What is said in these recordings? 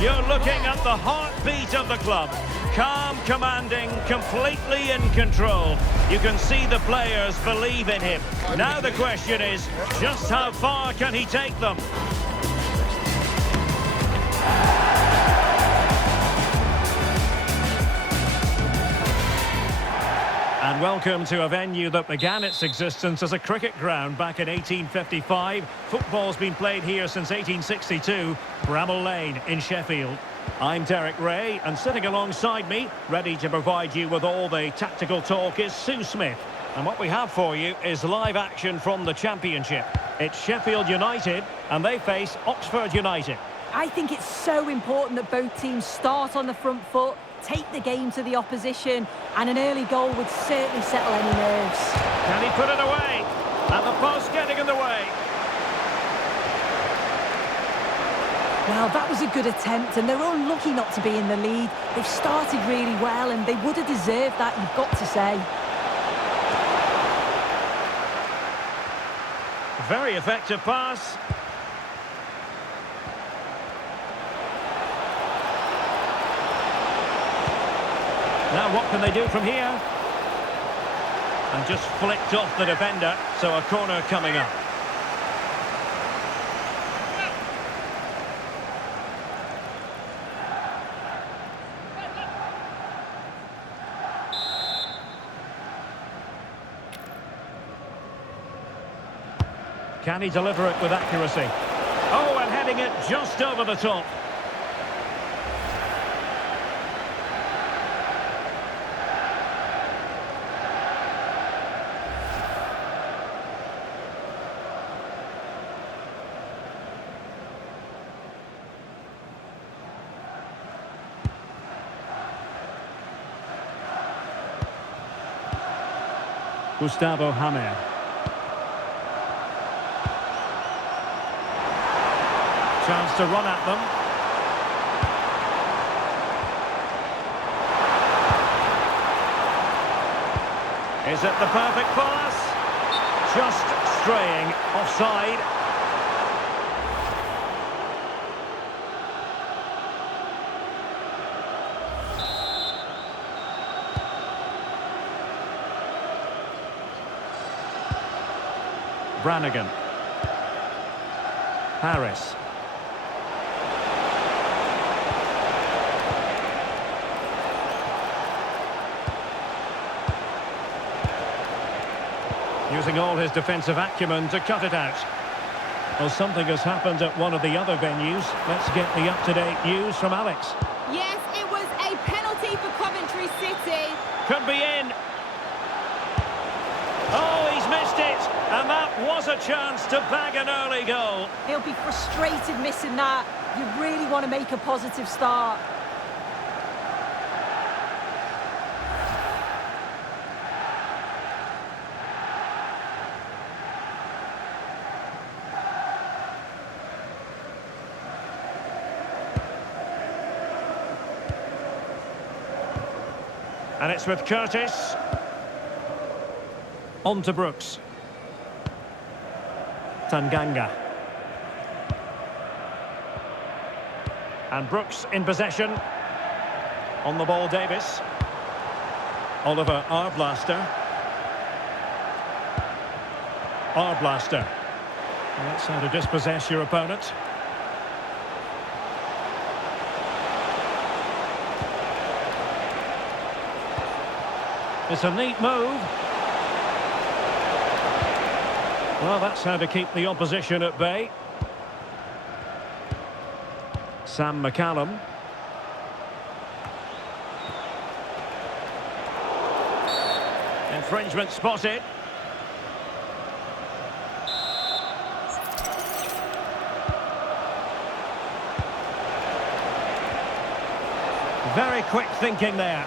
You're looking at the heartbeat of the club. Calm, commanding, completely in control. You can see the players believe in him. Now the question is, just how far can he take them? And welcome to a venue that began its existence as a cricket ground back in 1855. Football's been played here since 1862, Bramall Lane in Sheffield. I'm Derek Ray, and sitting alongside me, ready to provide you with all the tactical talk, is Sue Smith. And what we have for you is live action from the Championship. It's Sheffield United, and they face Oxford United. I think it's so important that both teams start on the front foot, take the game to the opposition, and an early goal would certainly settle any nerves. Can he put it away? And the post getting in the way. Well, that was a good attempt, and they're unlucky not to be in the lead. They've started really well, and they would have deserved that, you've got to say. Very effective pass. Now what can they do from here? And just flicked off the defender, so a corner coming up. Can he deliver it with accuracy? Oh, and heading it just over the top. Gustavo Hamer. Chance to run at them. Is it the perfect pass? Just straying offside. Brannigan. Harris. Using all his defensive acumen to cut it out. Well, something has happened at one of the other venues. Let's get the up-to-date news from Alex. Yes, it was a penalty for Coventry City. Could be in. Oh, he's missed it. And that was a chance to bag an early goal. He'll be frustrated missing that. You really want to make a positive start. And it's with Curtis. On to Brooks. Tanganga. And Brooks in possession. On the ball, Davis. Oliver Arblaster. Arblaster. Well, that's how to dispossess your opponent. It's a neat move. Well, that's how to keep the opposition at bay. Sam McCallum. Infringement spotted. Very quick thinking there.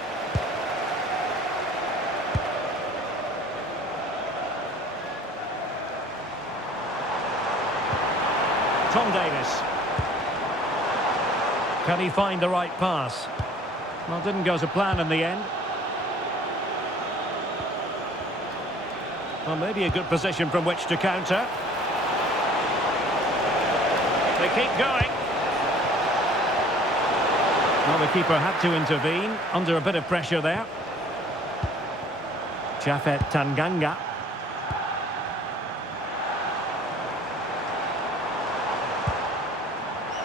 Tom Davis. Can he find the right pass? Well, didn't go to plan in the end. Well, maybe a good position from which to counter. They keep going. the keeper had to intervene under a bit of pressure there. Japhet Tanganga.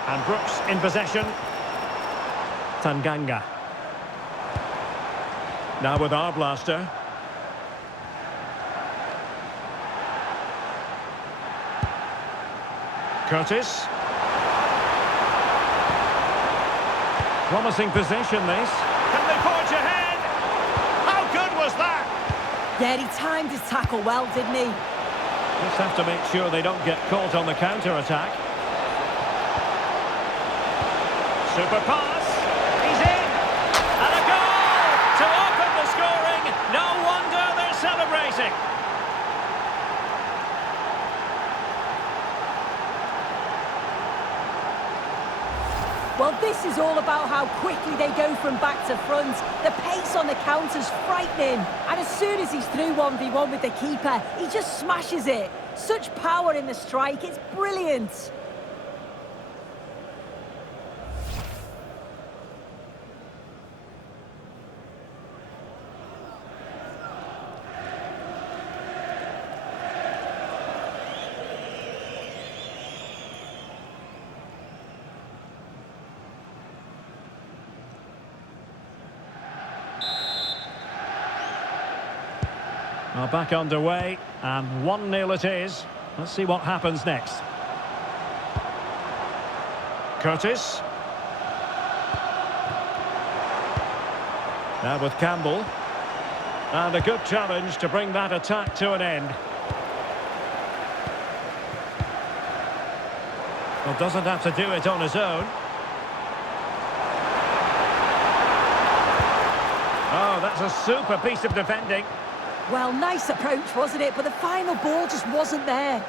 And Brooks in possession. Tanganga. Now with Arblaster. Curtis. Promising possession, this. Can they forge ahead? How good was that? Yeah, he timed his tackle well, didn't he? Just have to make sure they don't get caught on the counter-attack. Super pass. He's in. And a goal to open the scoring. No wonder they're celebrating. Well, this is all about how quickly they go from back to front. The pace on the counter's frightening. And as soon as he's through 1v1 with the keeper, he just smashes it. Such power in the strike, it's brilliant. Well, back underway, and 1-0 it is. Let's see what happens next. Curtis. Now with Campbell. And a good challenge to bring that attack to an end. Well, doesn't have to do it on his own. Oh, that's a super piece of defending. Well, nice approach, wasn't it? But the final ball just wasn't there.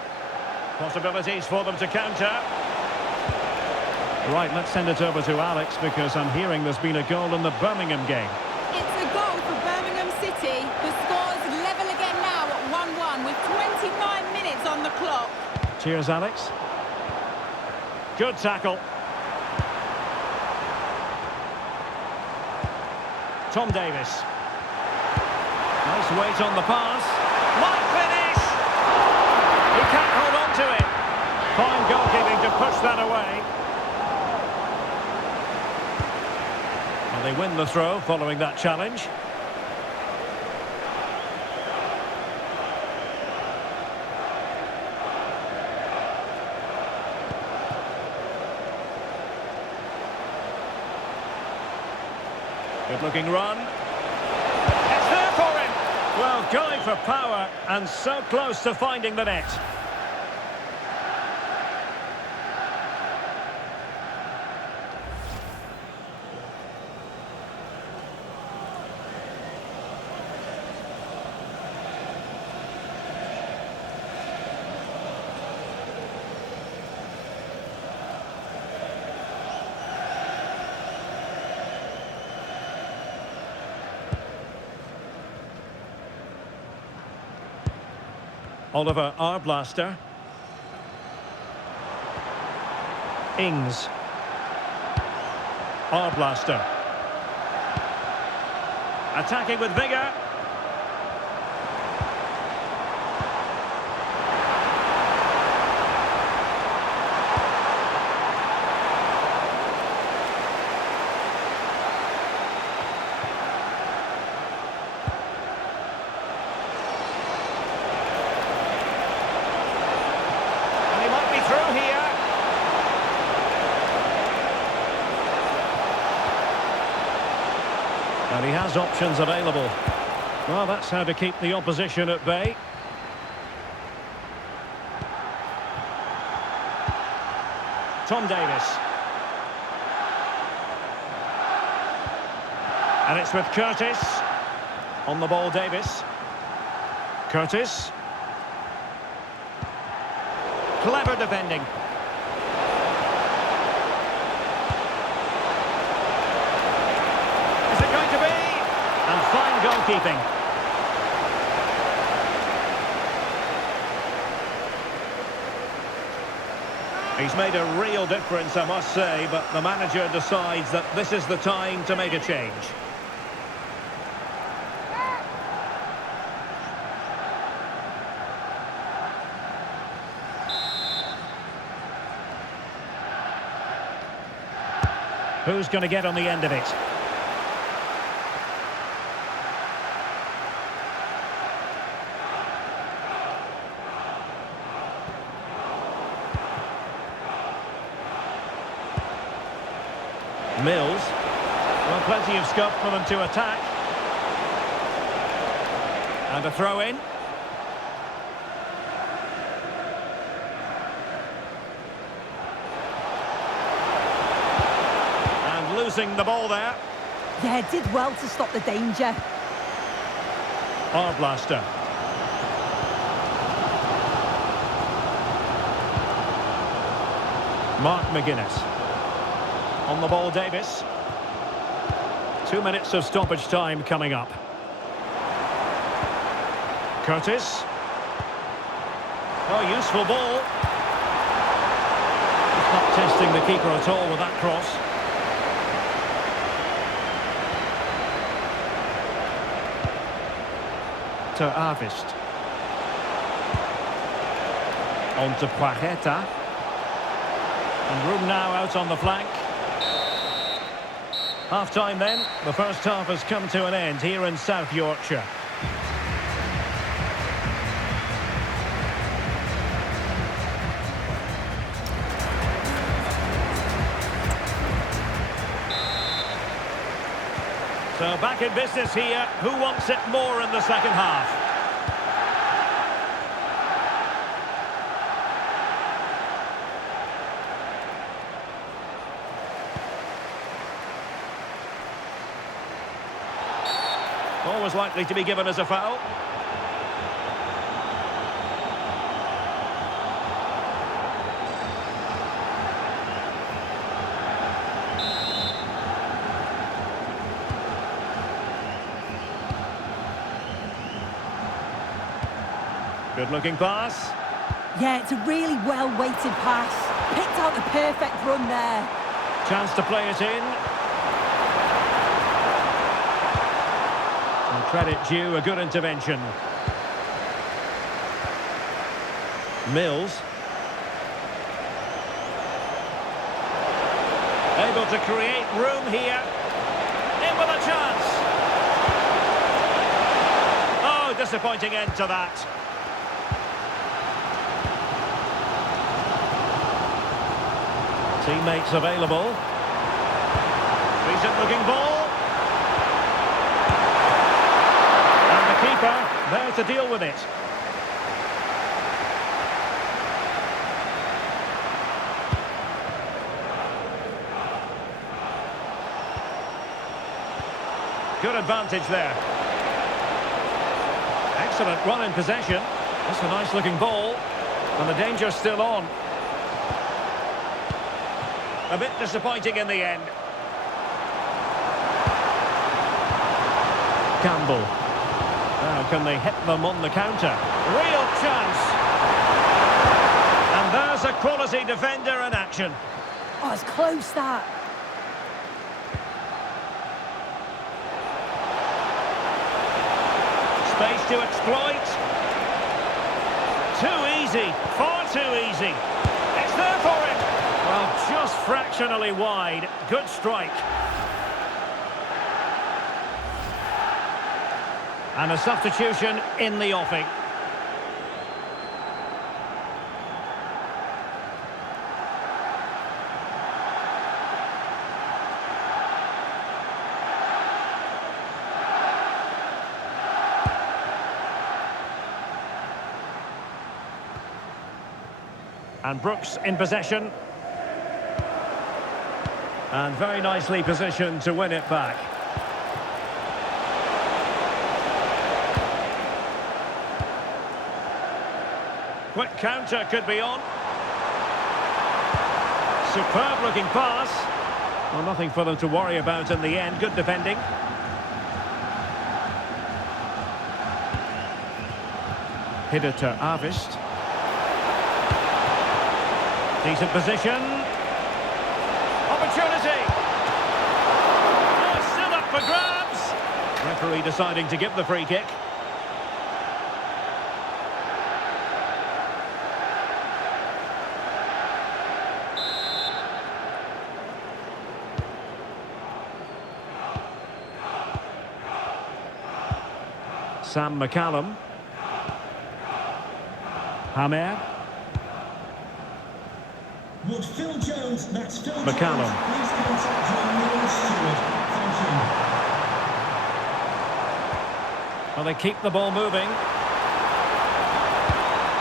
Possibilities for them to counter. Right, let's send it over to Alex, because I'm hearing there's been a goal in the Birmingham game. It's a goal for Birmingham City. The score's level again now at 1-1 with 29 minutes on the clock. Cheers, Alex. Good tackle. Tom Davis. Nice weight on the pass. Might finish! He can't hold on to it. Fine goalkeeping to push that away. And they win the throw following that challenge. Good looking run. It's there for him. Well, going for power and so close to finding the net. Oliver Arblaster. Ings. Arblaster. Attacking with vigour. And he has options available. Well, that's how to keep the opposition at bay. Tom Davis. And it's with Curtis. On the ball, Davis. Curtis. Clever defending. And fine goalkeeping. He's made a real difference, I must say, but the manager decides that this is the time to make a change. Who's going to get on the end of it? Mills. Well, plenty of scope for them to attack. And a throw in. And losing the ball there. Yeah, did well to stop the danger. Arblaster. Mark McGuinness. On the ball, Davis. 2 minutes of stoppage time coming up. Curtis. Oh, useful ball. He's not testing the keeper at all with that cross. To Arvist. On to Paqueta. And room now out on the flank. Half-time then. The first half has come to an end here in South Yorkshire. So back in business here. Who wants it more in the second half? Always likely to be given as a foul. Good looking pass. Yeah, it's a really well-weighted pass. Picked out the perfect run there. Chance to play it in. And credit due, a good intervention. Mills. Able to create room here. In with a chance. Oh, disappointing end to that. Teammates available. Decent looking ball. And the keeper there to deal with it. Good advantage there. Excellent run in possession. That's a nice looking ball. And the danger's still on. A bit disappointing in the end. Campbell. Now can they hit them on the counter? Real chance. And there's a quality defender in action. Oh, it's close, that. Space to exploit. Too easy. Far too easy. It's there for him. Well, just fractionally wide. Good strike. And a substitution in the offing. And Brooks in possession. And very nicely positioned to win it back. Quick counter could be on. Superb looking pass. Well, nothing for them to worry about in the end. Good defending. Header to Arvist. Decent position. Opportunity. Oh, still up for grabs. Referee deciding to give the free kick. Sam McCallum. Hamer. Would Phil Jones, that's Phil McCallum. Jones, please contact your nearest steward. Thank you. Well, they keep the ball moving.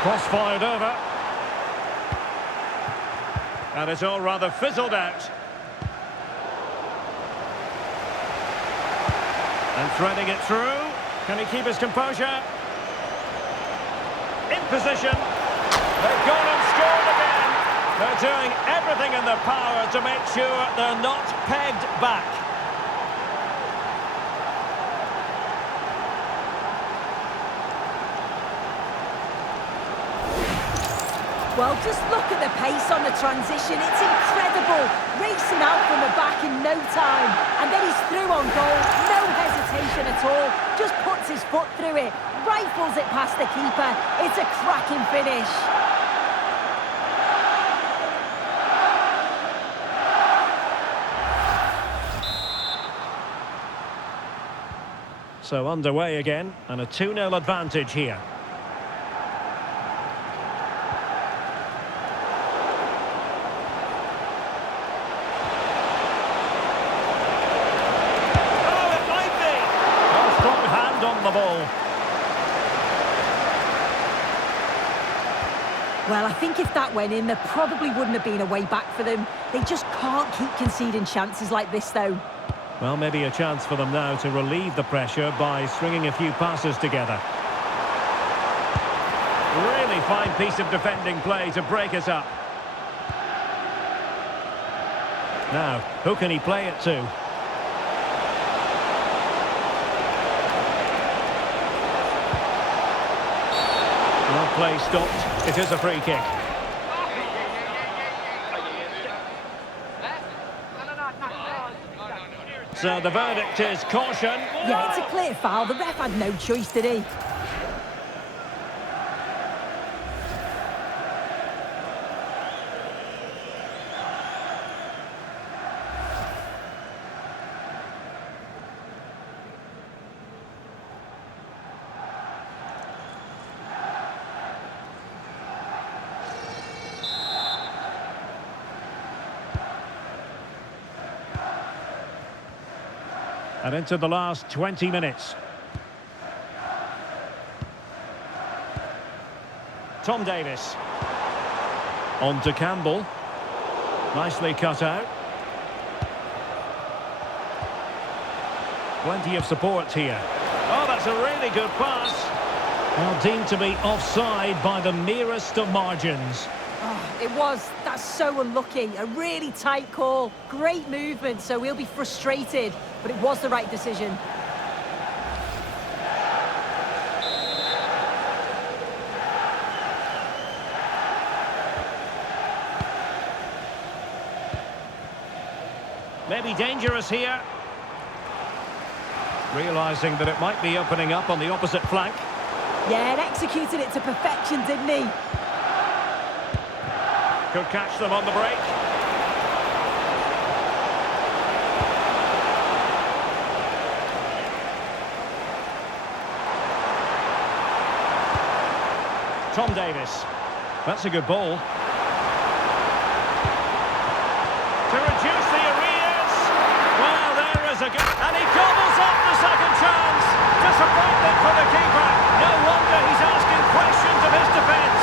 Cross fired over. And it's all rather fizzled out. And threading it through. Can he keep his composure? In position. They've gone and scored again. They're doing everything in their power to make sure they're not pegged back. Well, just look at the pace on the transition. It's incredible. Racing out from the back in no time. And then he's through on goal. No hesitation at all. Just puts his foot through it. Rifles it past the keeper. It's a cracking finish. So underway again. And a 2-0 advantage here. The ball. Well, I think if that went in, there probably wouldn't have been a way back for them. They just can't keep conceding chances like this, though. Well, maybe a chance for them now to relieve the pressure by stringing a few passes together. Really fine piece of defending play to break us up. Now, who can he play it to? Play stopped. It is a free kick. So the verdict is caution. Yeah, it's a clear foul. The ref had no choice, did he? And into the last 20 minutes. Tom Davis. On to Campbell. Nicely cut out. Plenty of support here. Oh, that's a really good pass. Well, deemed to be offside by the merest of margins. Oh, it was. That's so unlucky. A really tight call. Great movement, so he'll be frustrated. But it was the right decision. Maybe dangerous here. Realising that it might be opening up on the opposite flank. Yeah, and executed it to perfection, didn't he? Could catch them on the break. Tom Davis. That's a good ball. To reduce the arrears. Well, there is a good... And he gobbles up the second chance. Disappointment for the keeper. No wonder he's asking questions of his defence.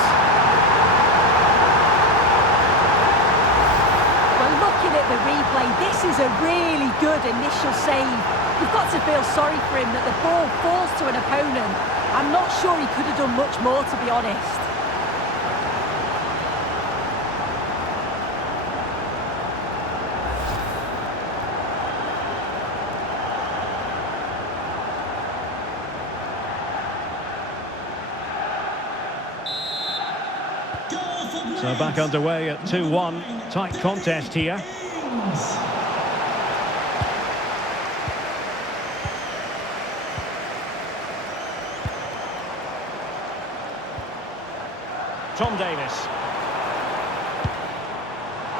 Well, looking at the replay, this is a really good initial save. You've got to feel sorry for him that the ball falls to an opponent. I'm not sure he could have done much more, to be honest. Goal for So back underway at 2-1. Tight contest here. Tom Davis.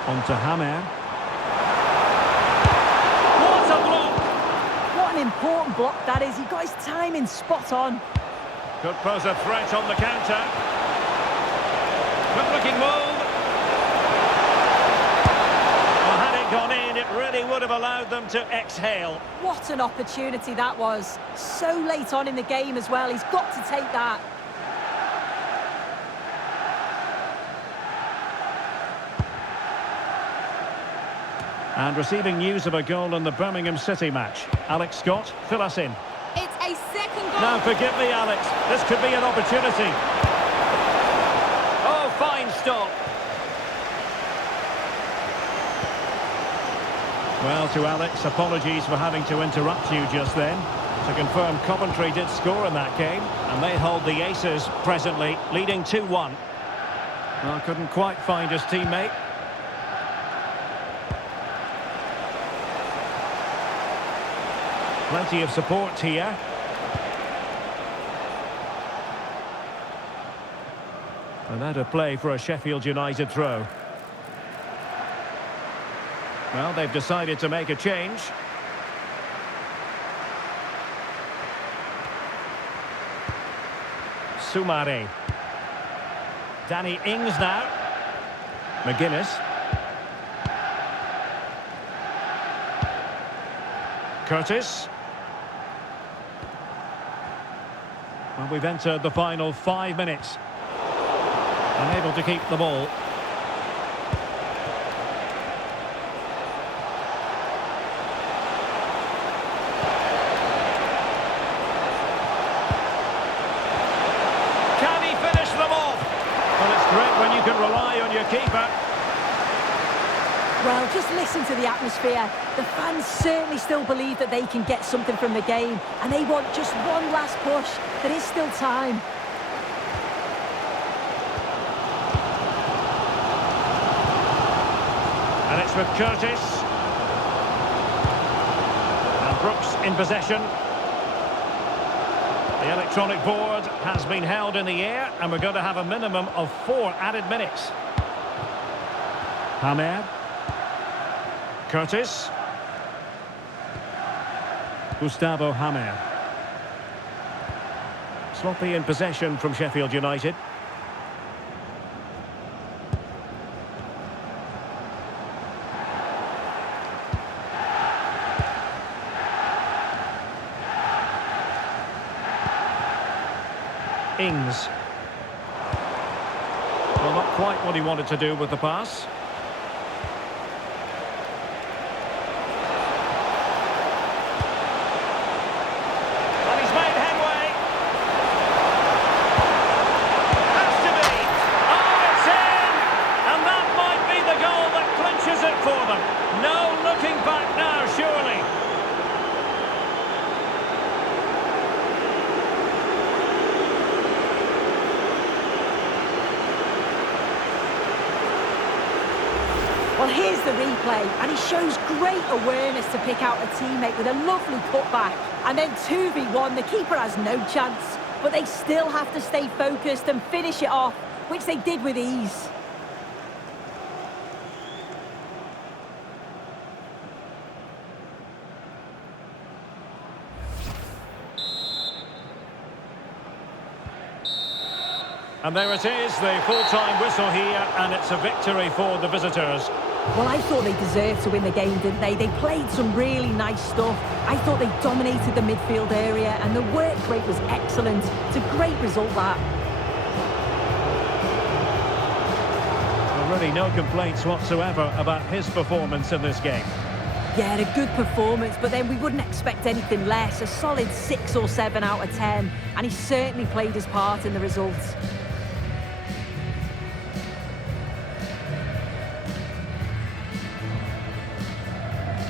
On to Hammer. What a block! What an important block that is. He got his timing spot on. Could pose a threat on the counter. Good looking move. Well, had it gone in, it really would have allowed them to exhale. What an opportunity that was. So late on in the game as well. He's got to take that. And receiving news of a goal in the Birmingham City match. Alex Scott, fill us in. It's a second goal. Now, forgive me, Alex. This could be an opportunity. Oh, fine stop. Well, to Alex, apologies for having to interrupt you just then. To confirm, Coventry did score in that game, and they hold the aces presently, leading 2-1. Well, couldn't quite find his teammate. Plenty of support here. And out of play for a Sheffield United throw. Well, they've decided to make a change. Soumare. Danny Ings now. McGuinness. Curtis. Well, we've entered the final 5 minutes. Unable to keep the ball. Can he finish them off? Well, it's great when you can rely on your keeper. Well, just listen to the atmosphere. The fans certainly still believe that they can get something from the game, and they want just one last push. There is still time. And it's with Curtis. And Brooks in possession. The electronic board has been held in the air, and we're going to have a minimum of 4 added minutes. Hammer. Curtis. Gustavo Hammer. Sloppy in possession from Sheffield United. Ings. Well, not quite what he wanted to do with the pass. Well, here's the replay, and he shows great awareness to pick out a teammate with a lovely cutback. And then 2v1, the keeper has no chance, but they still have to stay focused and finish it off, which they did with ease. And there it is, the full-time whistle here, and it's a victory for the visitors. Well, I thought they deserved to win the game, didn't they? They played some really nice stuff. I thought they dominated the midfield area, and the work rate was excellent. It's a great result, that. Well, really no complaints whatsoever about his performance in this game. Yeah, a good performance, but then we wouldn't expect anything less. A solid 6 or 7 out of 10, and he certainly played his part in the results.